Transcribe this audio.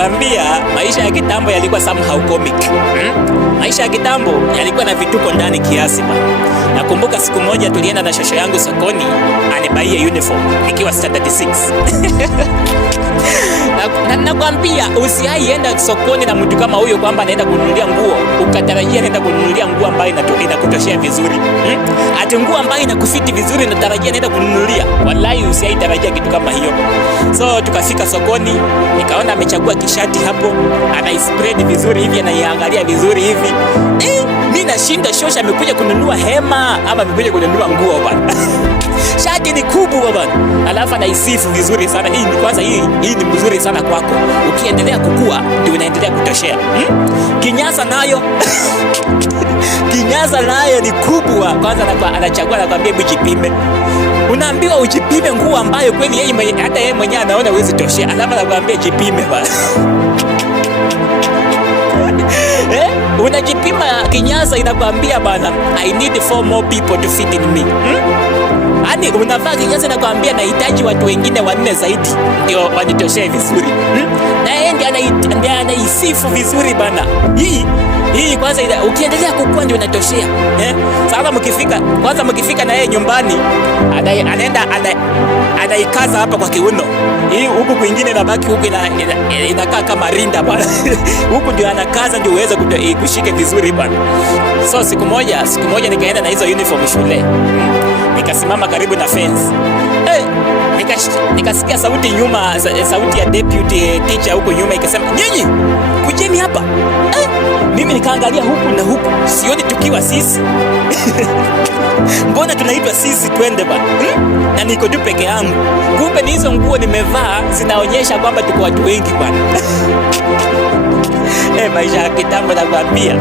nakwambia maisha ya kitambo yalikuwa somehow comic. Maisha ya kitambo yalikuwa na vituko ndani kiasi bana. Nakumbuka siku moja tulienda na shosho yangu sokoni anibaie uniform nikiwa standard 6. Nakwambia usiaienda sokoni na mtu kama huyo kwamba anaenda kununulia nguo ukatarajia anaenda kununulia nguo ambayo inakutoshea vizuri. Ati nguo ambayo inakufiti vizuri natarajia anaenda kununulia. Wallahi usiaitarajia kitu kama hiyo. So tukafika sokoni, nikaona amechagua kishati hapo, anaispread vizuri hivi, anaiangalia vizuri hivi. Mimi nashinda shosha amekuja kununua hema ama amekuja kununua nguo bwana. Shati ni kubwa bwana. Alafu anaisifu vizuri sana. Hii ni mzuri sana kwako. Ukiendelea kukua ndio unaendelea kutoshea. Kinyasa nayo Kinyasa nayo ni kubwa. Kwanza anachagua anakuambia ujipime. Unaambiwa ujipime nguo ambayo kweli hata yeye mwenyewe anaona huwezi toshea. Alafu anakuambia jipime bwana. Unajipima kinyasa inakwambia bana, I need 4 more people to fit in me. Ani unavaa kinyasa inakwambia nahitaji watu wengine 4 zaidi ndio wanitoshee vizuri. Na yeye ndiye anaisifu vizuri bana. Hii kwanza ukiendelea kukua ndio unatoshea. Sasa mkifika na yeye nyumbani anaikaza hapa kwa kiuno. Hii huku kwingine inabaki huku inakaa kama rinda bana. Huku ndio anakaza ndio uweze kushike vizuri bana. So siku moja nikaenda na hizo uniform shule. Nikasimama karibu na fence. Nikasikia sauti nyuma, sauti ya deputy teacher huko nyuma ikasema, "Nyinyi, kujeni hapa." Mimi nikaangalia huku na huku, sioni tukiwa sisi. Mbona tunaitwa sisi twende bana? Na niko tu peke yangu. Kumbe ni hizo nguo nimevaa zinaonyesha kwamba tuko watu wengi bana. Maisha ya kitambo nakwambia.